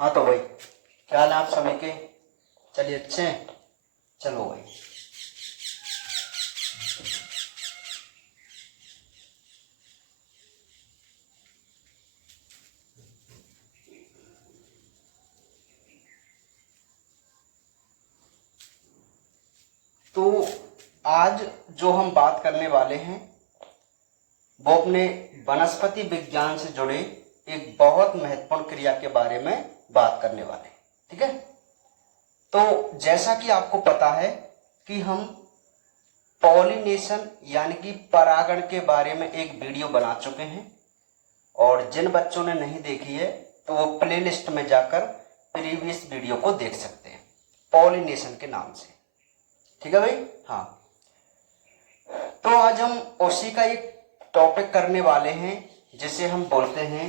हाँ तो भाई क्या हाल है आप सभी के। चलिए अच्छे हैं। चलो भाई तो आज जो हम बात करने वाले हैं वो अपने वनस्पति विज्ञान से जुड़े एक बहुत महत्वपूर्ण क्रिया के बारे में बात करने वाले हैं। ठीक है। तो जैसा कि आपको पता है कि हम पॉलिनेशन यानी कि परागण के बारे में एक वीडियो बना चुके हैं और जिन बच्चों ने नहीं देखी है तो वो प्लेलिस्ट में जाकर प्रीवियस वीडियो को देख सकते हैं पॉलिनेशन के नाम से। ठीक है भाई। हाँ तो आज हम उसी का एक टॉपिक करने वाले हैं जिसे हम बोलते हैं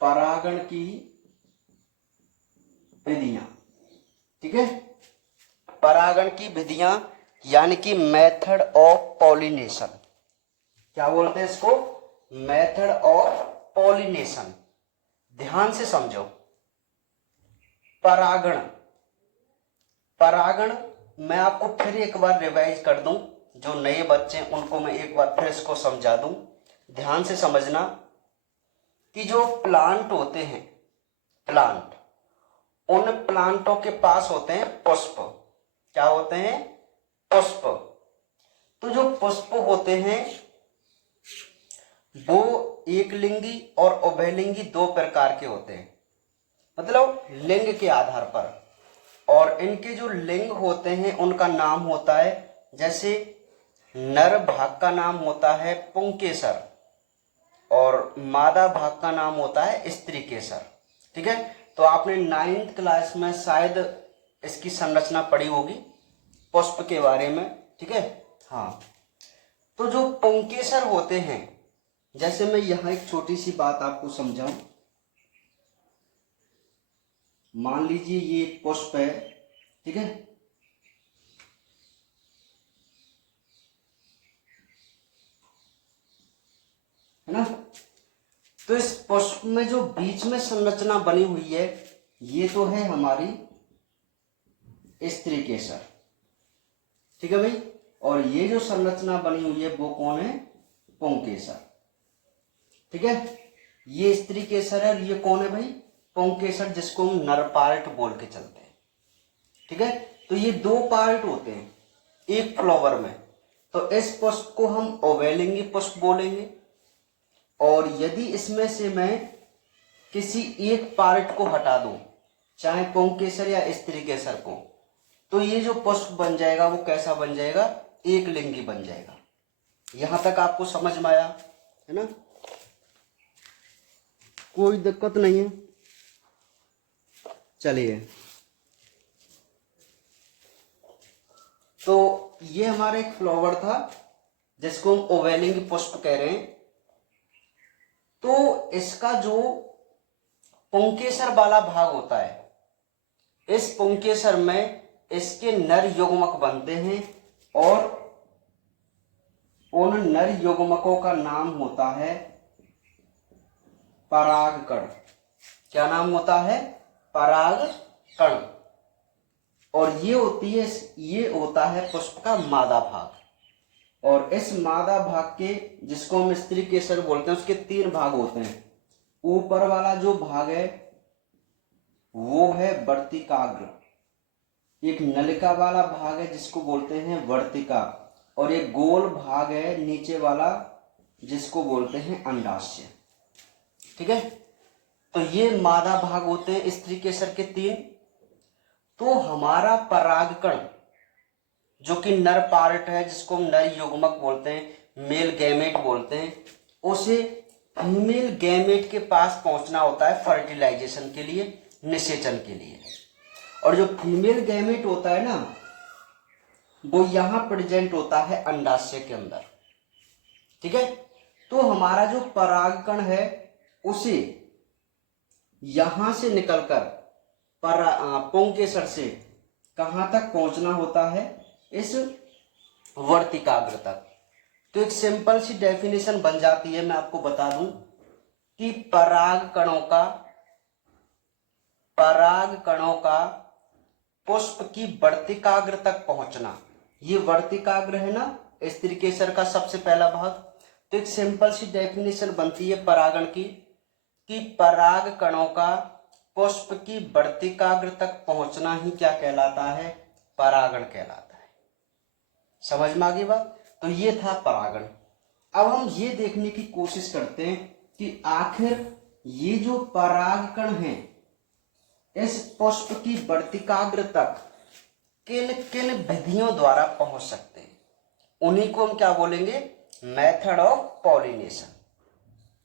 परागण की विधियां। ठीक है। परागण की विधियां यानी कि मेथड ऑफ पॉलिनेशन। क्या बोलते हैं इसको? Method of pollination. ध्यान से समझो। परागण परागण मैं आपको फिर एक बार रिवाइज कर दूं, जो नए बच्चे हैं उनको मैं एक बार फिर इसको समझा दूं। ध्यान से समझना कि जो प्लांट होते हैं, प्लांट, उन प्लांटों के पास होते हैं पुष्प। क्या होते हैं? पुष्प। तो जो पुष्प होते हैं वो एक लिंगी और उभयलिंगी दो प्रकार के होते हैं, मतलब लिंग के आधार पर। और इनके जो लिंग होते हैं उनका नाम होता है, जैसे नर भाग का नाम होता है पुंकेसर और मादा भाग का नाम होता है स्त्रीकेसर। ठीक है। तो आपने 9th क्लास में शायद इसकी संरचना पढ़ी होगी पुष्प के बारे में। ठीक है। हाँ तो जो पुंकेसर होते हैं, जैसे मैं यहां एक छोटी सी बात आपको समझाऊं। मान लीजिए ये एक पुष्प है। ठीक है। है ना। तो इस पुष्प में जो बीच में संरचना बनी हुई है ये तो है हमारी स्त्री केसर। ठीक है भाई। और ये जो संरचना बनी हुई है वो कौन है? पुंकेसर। ठीक है। ये स्त्री केसर है और ये कौन है भाई? पुंकेसर, जिसको हम नर पार्ट बोल के चलते हैं। ठीक है। तो ये दो पार्ट होते हैं एक फ्लावर में। तो इस पुष्प को हम ओवेलिंगी पुष्प बोलेंगे और यदि इसमें से मैं किसी एक पार्ट को हटा दूं, चाहे पुंकेसर या स्त्री केसर को, तो ये जो पुष्प बन जाएगा वो कैसा बन जाएगा? एक लिंगी बन जाएगा। यहां तक आपको समझ में आया है ना? कोई दिक्कत नहीं है। चलिए तो ये हमारा एक फ्लावर था जिसको हम ओवेलिंगी पुष्प कह रहे हैं। तो इसका जो पुंकेसर वाला भाग होता है, इस पुंकेसर में इसके नर युग्मक बनते हैं और उन नर युग्मकों का नाम होता है परागकण। क्या नाम होता है? परागकण। और ये होता है पुष्प का मादा भाग। और इस मादा भाग के, जिसको हम स्त्री केसर बोलते हैं, उसके 3 भाग होते हैं। ऊपर वाला जो भाग है वो है वर्तिकाग्र, एक नलिका वाला भाग है जिसको बोलते हैं वर्तिका, और एक गोल भाग है नीचे वाला जिसको बोलते हैं अंडाशय। ठीक है। तो ये मादा भाग होते हैं स्त्री केसर के 3। तो हमारा परागकण जो कि नर पार्ट है, जिसको हम नर युग्मक बोलते हैं, मेल गैमेट बोलते हैं, उसे फीमेल गैमेट के पास पहुंचना होता है फर्टिलाइजेशन के लिए, निषेचन के लिए। और जो फीमेल गैमेट होता है ना, वो यहां प्रेजेंट होता है अंडाशय के अंदर। ठीक है। तो हमारा जो परागकण है उसे यहां से निकलकर पुंकेसर से कहां तक पहुंचना होता है? इस वर्तिकाग्र तक। तो एक सिंपल सी डेफिनेशन बन जाती है, मैं आपको बता दूं कि पराग कणों का पुष्प की वर्तिकाग्र तक पहुंचना, ये वर्तिकाग्र है ना स्त्रीकेसर का सबसे पहला भाग। तो एक सिंपल सी डेफिनेशन बनती है परागण की कि पराग कणों का पुष्प की वर्तिकाग्र तक पहुंचना ही क्या कहलाता है, परागण कहलाता है। समझ में आ गई बात। तो ये था परागण। अब हम ये देखने की कोशिश करते हैं कि आखिर ये जो परागकण है इस पुष्प की वर्तिकाग्र तक किन किन विधियों द्वारा पहुंच सकते हैं, उन्हीं को हम क्या बोलेंगे, मेथड ऑफ पॉलिनेशन।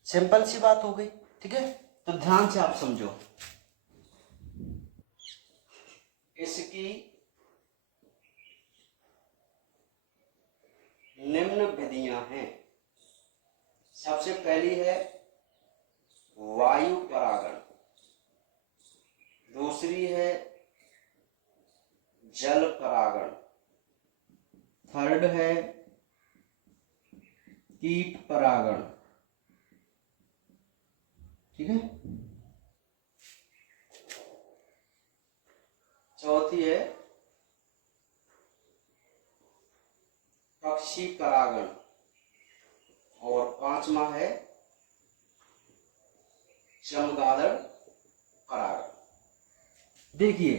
सिंपल सी बात हो गई, ठीक है। तो ध्यान से आप समझो, इसकी निम्न विधियां हैं। सबसे पहली है वायु परागण, दूसरी है जल परागण, थर्ड है कीट परागण, ठीक है, चौथी है पक्षी परागण, और पांचवा है चमगादड़ परागण। देखिए,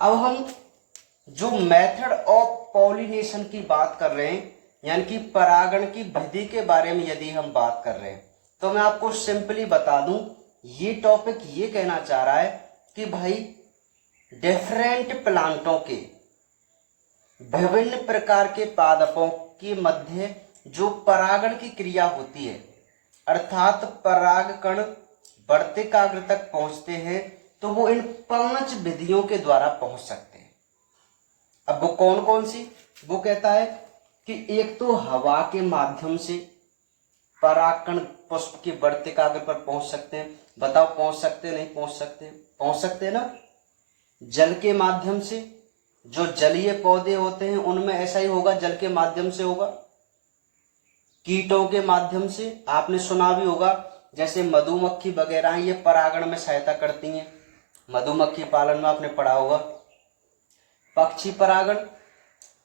अब हम जो मेथड ऑफ पॉलिनेशन की बात कर रहे हैं, यानी कि परागण की विधि के बारे में यदि हम बात कर रहे हैं, तो मैं आपको सिंपली बता दूं, ये टॉपिक ये कहना चाह रहा है कि भाई डिफरेंट प्लांटों के विभिन्न प्रकार के पादपों के मध्य जो परागण की क्रिया होती है, अर्थात परागकण वर्तिकाग्र तक पहुंचते हैं, तो वो इन 5 विधियों के द्वारा पहुंच सकते हैं। अब वो कौन कौन सी, वो कहता है कि एक तो हवा के माध्यम से परागकण पुष्प की वर्तिकाग्र पर पहुंच सकते हैं। बताओ पहुंच सकते नहीं पहुंच सकते, पहुंच सकते हैं ना। जल के माध्यम से, जो जलीय पौधे होते हैं उनमें ऐसा ही होगा, जल के माध्यम से होगा। कीटों के माध्यम से, आपने सुना भी होगा, जैसे मधुमक्खी वगैरह ये परागण में सहायता करती हैं, मधुमक्खी पालन में आपने पढ़ा होगा। पक्षी परागण,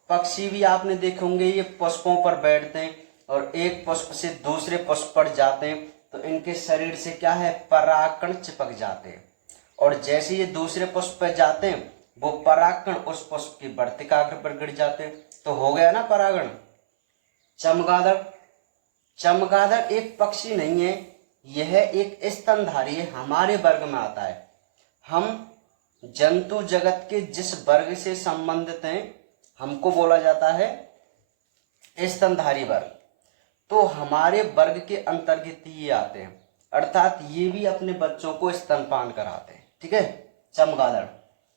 पक्षी भी आपने देखे होंगे, ये पुष्पों पर बैठते हैं और एक पुष्प से दूसरे पुष्प पर जाते हैं, तो इनके शरीर से क्या है, परागकण चिपक जाते हैं, और जैसे ये दूसरे पुष्प पर जाते हैं वो परागकण उस पुष्प की वर्तिकाग्र पर गिर जाते हैं, तो हो गया ना परागण। चमगादड़, चमगादड़ एक पक्षी नहीं है, यह एक स्तनधारी है, हमारे वर्ग में आता है। हम जंतु जगत के जिस वर्ग से संबंधित हैं हमको बोला जाता है स्तनधारी वर्ग, तो हमारे वर्ग के अंतर्गत ये आते हैं, अर्थात ये भी अपने बच्चों को स्तनपान कराते हैं, ठीक है। चमगादड़,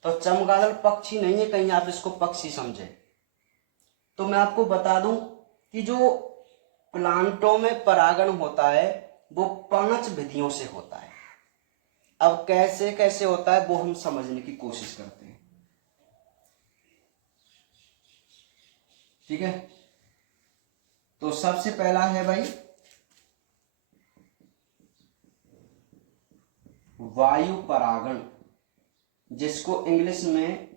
तो चमगादड़ पक्षी नहीं है, कहीं आप इसको पक्षी समझे। तो मैं आपको बता दूं कि जो प्लांटों में परागण होता है वो 5 विधियों से होता है। अब कैसे कैसे होता है वो हम समझने की कोशिश करते हैं, ठीक है। तो सबसे पहला है भाई वायु परागण, जिसको इंग्लिश में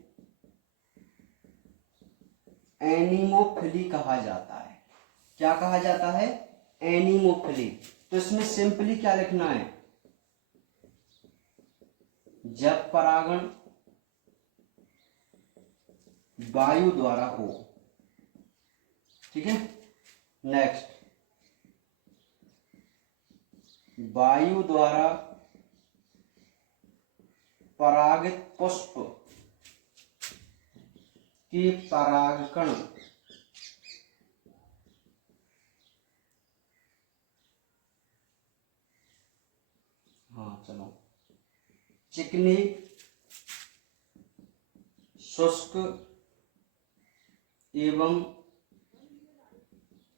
एनीमोफिली कहा जाता है। क्या कहा जाता है, एनीमोफिली। तो इसमें सिंपली क्या लिखना है, जब परागण वायु द्वारा हो, ठीक है। नेक्स्ट, वायु द्वारा परागित पुष्प के परागकण चलो चिकनी, शुष्क एवं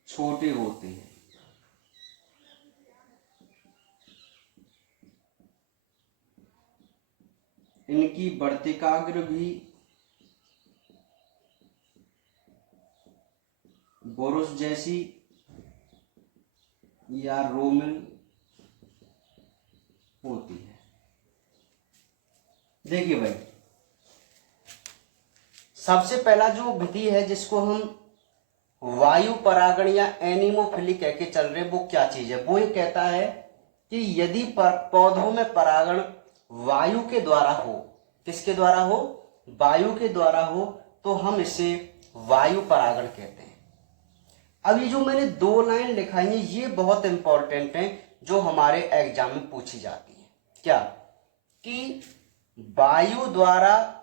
छोटे होते हैं। इनकी वर्तिकाग्र भी बुरुश जैसी या रोमिल होती है। देखिए भाई, सबसे पहला जो विधि है जिसको हम वायु परागण या एनिमोफिली कह के चल रहे, वो क्या चीज है? वो ये कहता है कि यदि पौधों में परागण वायु के द्वारा हो, किसके द्वारा हो? वायु के द्वारा हो, तो हम इसे वायु परागण कहते हैं। अब ये जो मैंने 2 लाइन लिखाई है ये बहुत इंपॉर्टेंट है, जो हमारे एग्जाम में पूछी जाती है। क्या? कि वायु द्वारा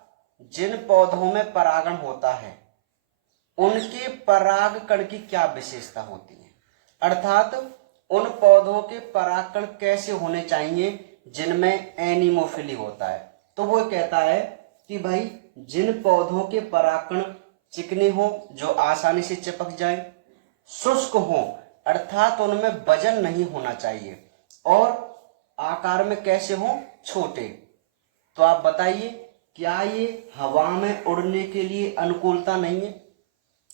जिन पौधों में परागण होता है उनके परागकण की क्या विशेषता होती है, अर्थात उन पौधों के परागकण कैसे होने चाहिए जिनमें एनिमोफिली होता है। तो वो कहता है कि भाई जिन पौधों के परागकण चिकने हो, जो आसानी से चिपक जाए, शुष्क हो अर्थात उनमें वजन नहीं होना चाहिए, और आकार में कैसे हो? छोटे। तो आप बताइए, क्या ये हवा में उड़ने के लिए अनुकूलता नहीं है?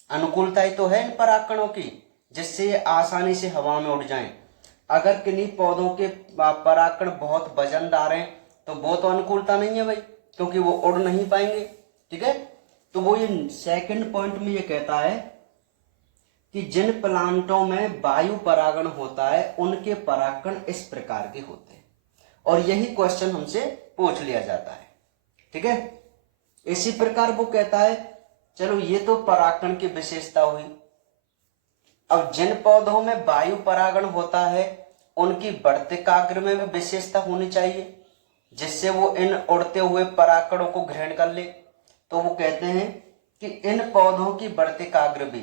अनुकूलता ही तो है इन परागकणों की, जिससे ये आसानी से हवा में उड़ जाएं। अगर किन्हीं पौधों के परागकण बहुत वजनदार हैं तो वो तो अनुकूलता नहीं है भाई, क्योंकि वो उड़ नहीं पाएंगे। ठीक है, तो वो ये सेकंड पॉइंट में ये कहता है कि जिन प्लांटों में वायु परागण होता है उनके परागकण इस प्रकार के होते हैं, और यही क्वेश्चन हमसे पूछ लिया जाता है। ठीक है, इसी प्रकार वो कहता है, चलो ये तो परागकण की विशेषता हुई। अब जिन पौधों में वायु परागण होता है उनकी वर्तिकाग्र में भी विशेषता होनी चाहिए, जिससे वो इन उड़ते हुए परागकणों को ग्रहण कर ले। तो वो कहते हैं कि इन पौधों की वर्तिकाग्र भी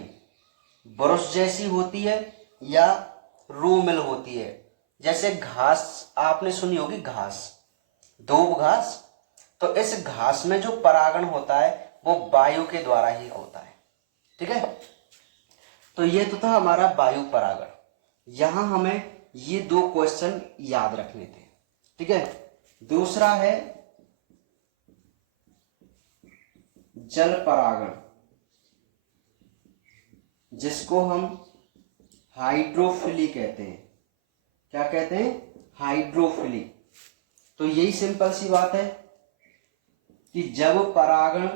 ब्रुश जैसी होती है या रूमिल होती है। जैसे घास आपने सुनी होगी, घास, दूब घास, तो इस घास में जो परागण होता है वो वायु के द्वारा ही होता है। ठीक है, तो ये तो था हमारा वायु परागण। यहां हमें ये 2 क्वेश्चन याद रखने थे। ठीक है, दूसरा है जल परागण, जिसको हम हाइड्रोफिली कहते हैं। क्या कहते हैं? हाइड्रोफिली। तो यही सिंपल सी बात है कि जब परागण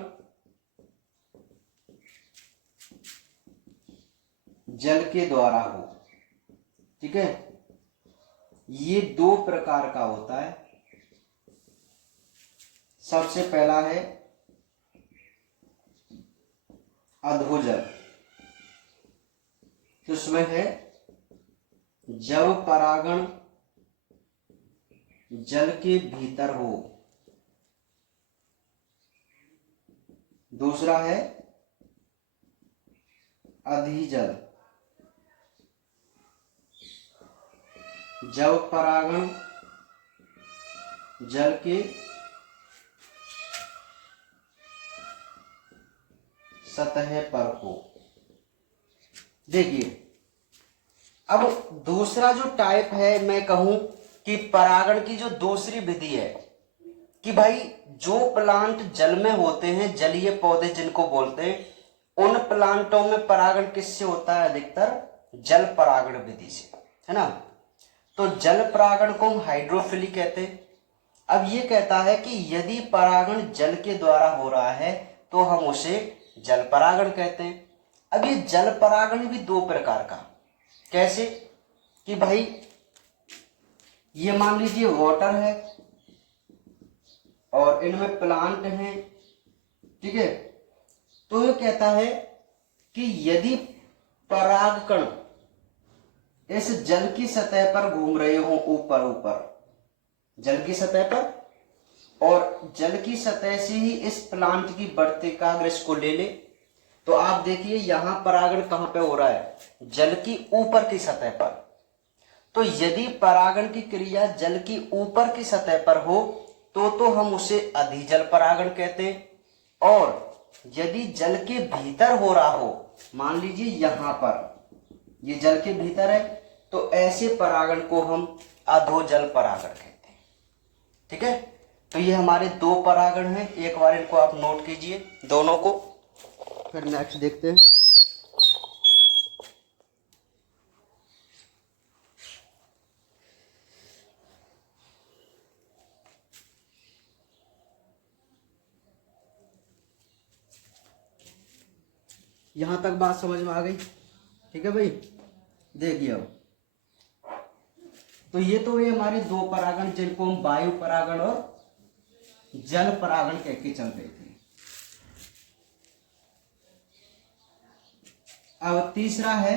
जल के द्वारा हो, ठीक है, ये 2 प्रकार का होता है। सबसे पहला है अधोजल, उसमें है जब परागण जल के भीतर हो। दूसरा है अधिजल, जब परागण जल के सतह पर हो। देखिए, अब दूसरा जो टाइप है, मैं कहूं कि परागण की जो दूसरी विधि है, कि भाई जो प्लांट जल में होते हैं, जलीय पौधे जिनको बोलते हैं, उन प्लांटों में परागण किससे होता है? अधिकतर जल परागण विधि से, है ना। तो जल परागण को हम हाइड्रोफिली कहते हैं। अब ये कहता है कि यदि परागण जल के द्वारा हो रहा है तो हम उसे जल परागण कहते हैं। अब ये जल परागण भी 2 प्रकार का। कैसे? कि भाई ये मान लीजिए वाटर है और इनमें प्लांट हैं, ठीक है। तो ये कहता है कि यदि परागकण इस जल की सतह पर घूम रहे हो, ऊपर ऊपर जल की सतह पर, और जल की सतह से ही इस प्लांट की वर्तिकाग्र इसको ले ले, तो आप देखिए यहां परागण कहां पे हो रहा है? जल की ऊपर की सतह पर। तो यदि परागण की क्रिया जल की ऊपर की सतह पर हो तो हम उसे अधिजल परागण कहते हैं। और यदि जल के भीतर हो रहा हो, मान लीजिए यहां पर ये जल के भीतर है, तो ऐसे परागण को हम अधोजल परागण कहते हैं। ठीक है, तो ये हमारे 2 परागण हैं। एक बार इनको आप नोट कीजिए दोनों को, फिर नेक्स्ट देखते हैं। यहाँ तक बात समझ में आ गई? ठीक है भाई, देखिए अब तो ये तो ये हमारे दो परागण जिनको हम वायु परागण और जल परागण कह के चल रहे थे। अब तीसरा है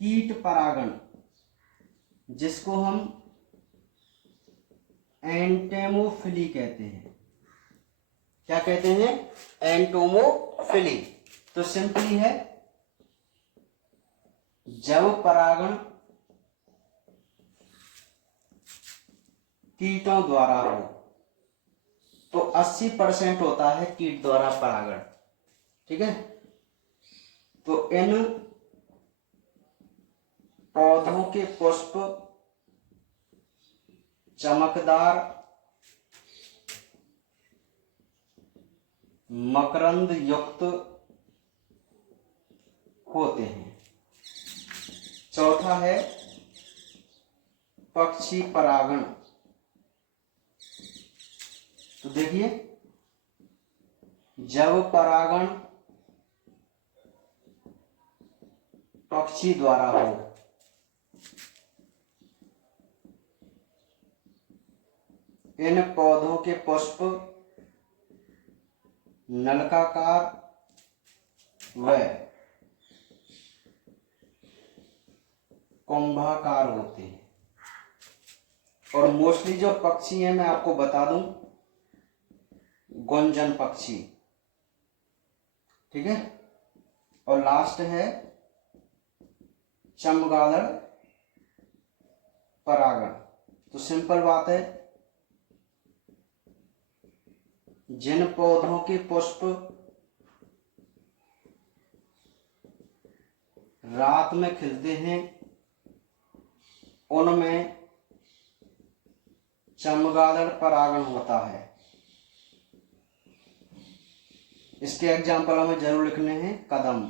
कीट परागण, जिसको हम एंटेमोफिली कहते हैं। क्या कहते हैं? एंटोमोफिली। तो सिंपली है, जब परागण कीटों द्वारा हो तो 80% होता है कीट द्वारा परागण। ठीक है, तो इन पौधों के पुष्प चमकदार मकरंद युक्त होते हैं। चौथा है पक्षी परागण। तो देखिए, जब परागण पक्षी द्वारा हो इन पौधों के पुष्प नलकाकार व कुंभाकार होते हैं। और मोस्टली जो पक्षी हैं मैं आपको बता दूं, गुंजन पक्षी। ठीक है, और लास्ट है चमगादड़ परागण। तो सिंपल बात है, जिन पौधों के पुष्प रात में खिलते हैं उनमें चमगादड़ परागण होता है। इसके एग्जाम्पल हमें जरूर लिखने हैं। कदम।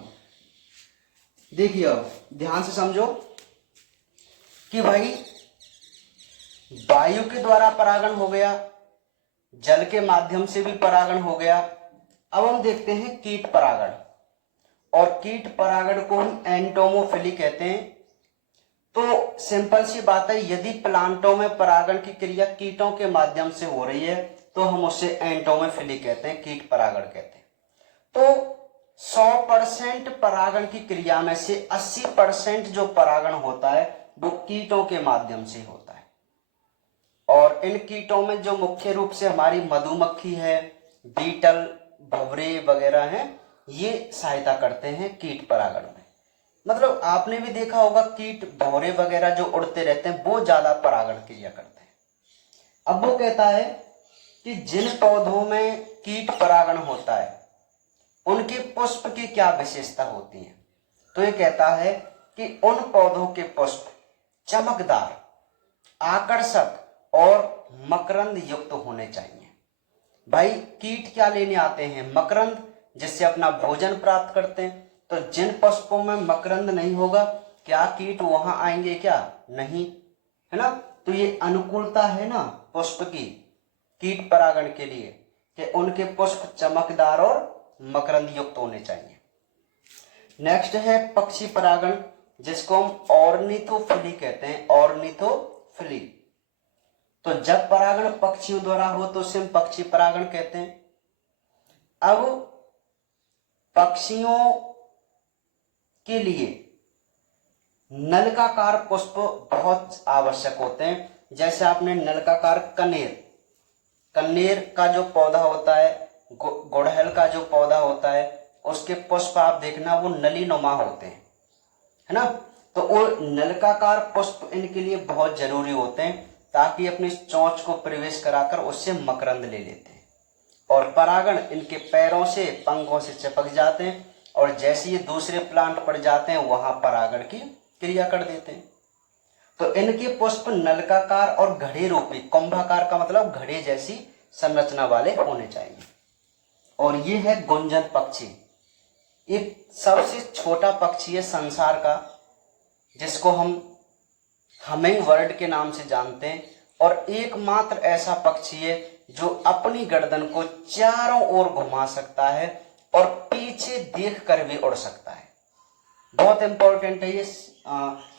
देखिए अब ध्यान से समझो कि भाई वायु के द्वारा परागण हो गया, जल के माध्यम से भी परागण हो गया। अब हम देखते हैं कीट परागण, और कीट परागण को हम एंटोमोफिली कहते हैं। तो सिंपल सी बात है, यदि प्लांटों में परागण की क्रिया कीटों के माध्यम से हो रही है तो हम उसे एंटोमोफिली कहते हैं, कीट परागण कहते हैं। तो 100% परागण की क्रिया में से 80% जो परागण होता है वो कीटों के माध्यम से होता है। और इन कीटों में जो मुख्य रूप से हमारी मधुमक्खी है, बीटल, भंवरे वगैरह हैं, ये सहायता करते हैं कीट परागण में। मतलब आपने भी देखा होगा, कीट, भंवरे वगैरह जो उड़ते रहते हैं वो ज्यादा परागण क्रिया करते हैं। अब वो कहता है कि जिन पौधों में कीट परागण होता है उनके पुष्प की क्या विशेषता होती है। तो ये कहता है कि उन पौधों के पुष्प चमकदार, आकर्षक और मकरंद युक्त होने चाहिए। भाई कीट क्या लेने आते हैं? मकरंद, जिससे अपना भोजन प्राप्त करते हैं। तो जिन पुष्पों में मकरंद नहीं होगा, क्या कीट वहां आएंगे? क्या नहीं, है ना। तो ये अनुकूलता है ना पुष्प की कीट परागण के लिए, कि उनके पुष्प चमकदार और मकरंद युक्त होने चाहिए। नेक्स्ट है पक्षी परागण, जिसको हम ऑर्निथोफिली कहते हैं, ऑर्निथोफिली। तो जब परागण पक्षियों द्वारा हो तो उसे हम पक्षी परागण कहते हैं। अब पक्षियों के लिए नलकाकार पुष्प बहुत आवश्यक होते हैं। जैसे आपने नलकाकार कनेर का जो पौधा होता है, गुड़हल का जो पौधा होता है, उसके पुष्प आप देखना वो नली नुमा होते हैं, है ना। तो वो नलकाकार पुष्प इनके लिए बहुत जरूरी होते हैं, ताकि अपनी चोंच को प्रवेश कराकर उससे मकरंद ले लेते हैं। और परागण इनके पैरों से, पंखों से चिपक जाते हैं, और जैसे ये दूसरे प्लांट पर जाते हैं वहां परागण की क्रिया कर देते हैं। तो इनके पुष्प नलकाकार और घड़े रूपी, कुंभाकार का मतलब घड़े जैसी संरचना वाले होने चाहिए। और ये है गुंजन पक्षी। एक सबसे छोटा पक्षी है संसार का, जिसको हम हमिंग बर्ड के नाम से जानते हैं। और एकमात्र ऐसा पक्षी है जो अपनी गर्दन को चारों ओर घुमा सकता है और पीछे देख कर भी उड़ सकता है। बहुत इंपॉर्टेंट है ये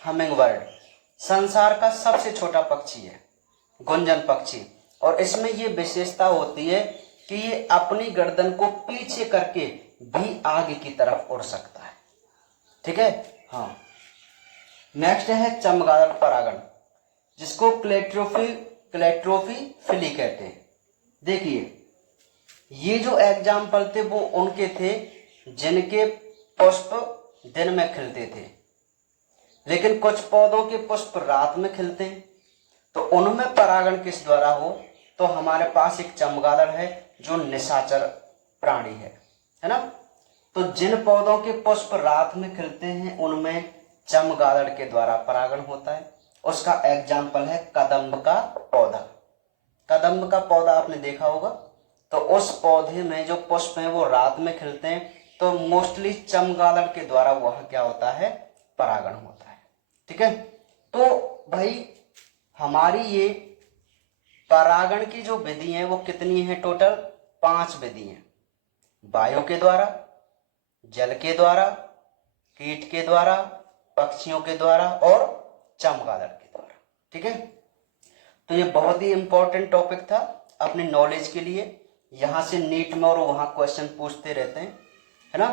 हमिंग बर्ड। संसार का सबसे छोटा पक्षी है, गुंजन पक्षी, और इसमें ये विशेषता होती है कि ये अपनी गर्दन को पीछे करके भी आगे की तरफ उड़ सकता है। ठीक है, हाँ। नेक्स्ट है चमगादड़ परागण, जिसको क्लेट्रोफिली कहते हैं। देखिए, ये जो एग्जाम्पल थे वो उनके थे जिनके पुष्प दिन में खिलते थे, लेकिन कुछ पौधों के पुष्प रात में खिलते हैं। तो उनमें परागण किस द्वारा हो, तो हमारे पास एक चमगादड़ है जो निशाचर प्राणी है ना। तो जिन पौधों के पुष्प रात में खिलते हैं उनमें चमगादड़ के द्वारा परागण होता है। उसका एग्जाम्पल है कदम्ब का पौधा। कदम्ब का पौधा आपने देखा होगा। तो उस पौधे में जो पुष्प हैं वो रात में खिलते हैं, तो मोस्टली चमगादड़ के द्वारा वह क्या होता है, परागण होता है। ठीक है, तो भाई हमारी ये परागण की जो विधि है वो कितनी है, टोटल 5 विधि हैं। वायु के द्वारा, जल के द्वारा, कीट के द्वारा, पक्षियों के द्वारा और चमगादड़ के द्वारा। ठीक है, तो ये बहुत ही इंपॉर्टेंट टॉपिक था अपने नॉलेज के लिए। यहाँ से नीट में और वहाँ क्वेश्चन पूछते रहते हैं, है ना।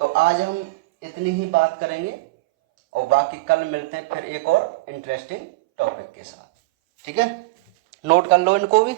तो आज हम इतनी ही बात करेंगे और बाकी कल मिलते हैं फिर एक और इंटरेस्टिंग टॉपिक के साथ। ठीक है, नोट कर लो इनको भी।